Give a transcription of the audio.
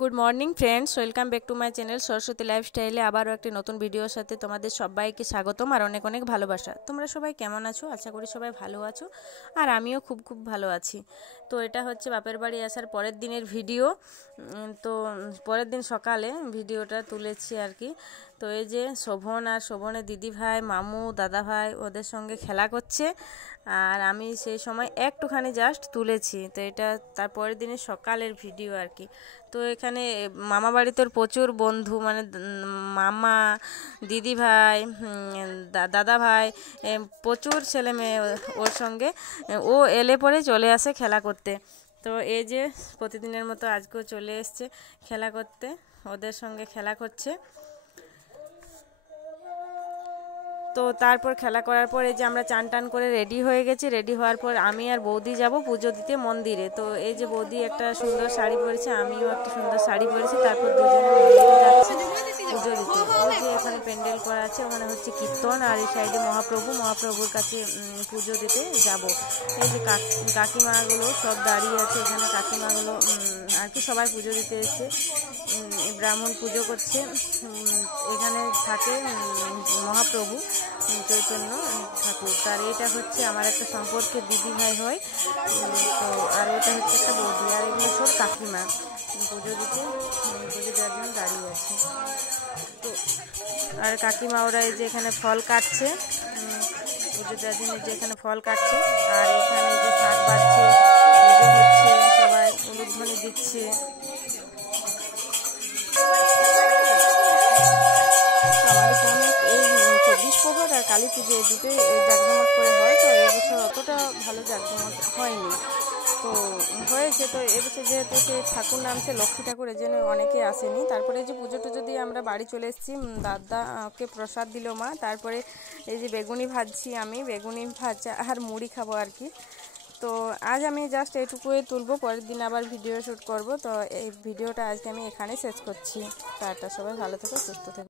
Good morning friends, welcome back to my channel Saraswati লাইফস্টাইলে আবারও একটি নতুন ভিডিওর সাথে তোমাদের সবাইকে স্বাগতম আর অনেক অনেক ভালোবাসা। তোমরা সবাই কেমন আছো? আশা করি সবাই ভালো আছো আর আমিও খুব ভালো আছি। তো এটা হচ্ছে বাপের বাড়ি আসার পরের দিনের ভিডিও। তো পরের দিন সকালে ভিডিওটা তুলেছি আর কি। তো এই যে শোভন আর শোভনের দিদি ভাই, মামু, দাদা ভাই ওদের সঙ্গে খেলা করছে আর আমি সেই সময় একটুখানি জাস্ট তুলেছি। তো এটা তারপরের দিনের সকালের ভিডিও আর কি। তো এখানে মামা বাড়িতে প্রচুর বন্ধু, মানে মামা, দিদি ভাই, দাদা ভাই, প্রচুর ছেলে মেয়ে ওর সঙ্গে। ও এলে পরে চলে আসে খেলা করতে। তো এই যে প্রতিদিনের মতো আজকেও চলে এসছে খেলা করতে, ওদের সঙ্গে খেলা করছে। তো তারপর খেলা করার পর এই যে আমরা চান টান করে রেডি হয়ে গেছি। রেডি হওয়ার পর আমি আর বৌদি যাব পুজো দিতে মন্দিরে। তো এই যে বৌদি একটা সুন্দর শাড়ি পরেছে, আমিও একটা সুন্দর শাড়ি পরেছি। তারপর দুজনে মন্দিরে যাচ্ছি পুজো দিতে। ওই যে এখানে প্যান্ডেল করা আছে, ওখানে হচ্ছে কীর্তন, আর এই সাইডে মহাপ্রভুর কাছে পুজো দিতে যাব। এই যে কাকিমাগুলো সব দাঁড়িয়ে আছে এখানে। কাকিমাগুলো আর কি সবাই পুজো দিতে এসছে। ব্রাহ্মণ পুজো করছে। এখানে থাকে মহাপ্রভু চৈতন্য ঠাকুর। তার এটা হচ্ছে আমার একটা সম্পর্কে দিদি ভাই হয়। তো আর এটা হচ্ছে একটা বৌদি, আর এগুলো সব কাকিমা পুজো দিতে পুজো দেওয়ার জন্য দাঁড়িয়ে আছে। তো আর কাকিমা ওরা এই যে এখানে ফল কাটছে, পুজো দেওয়ার জন্য যে এখানে ফল কাটছে। আর এখানে যে শাক বাড়ছে, পুজো হচ্ছে, সবাই উলুধ্বনি দিচ্ছে। আর কালী পুজো এই দুটোই জাঁকজমক করে হয়। তো এবছর অতটা ভালো জাঁকজমক হয়নি, তো হয়েছে। তো এবছর যেহেতু সেই ঠাকুর নামছে লক্ষ্মী ঠাকুর, এই জন্য অনেকে আসেনি। তারপরে এই যে পুজো টুজো দিয়ে আমরা বাড়ি চলে এসেছি। দাদাকে প্রসাদ দিল মা। তারপরে এই যে বেগুনি ভাজছি আমি, বেগুনি ভাজা আর মুড়ি খাবো আর কি। তো আজ আমি জাস্ট এইটুকুই তুলবো, পরের দিন আবার ভিডিও শ্যুট করব। তো এই ভিডিওটা আজকে আমি এখানে শেষ করছি। টাটা, সবাই ভালো থেকো, সুস্থ থেকো।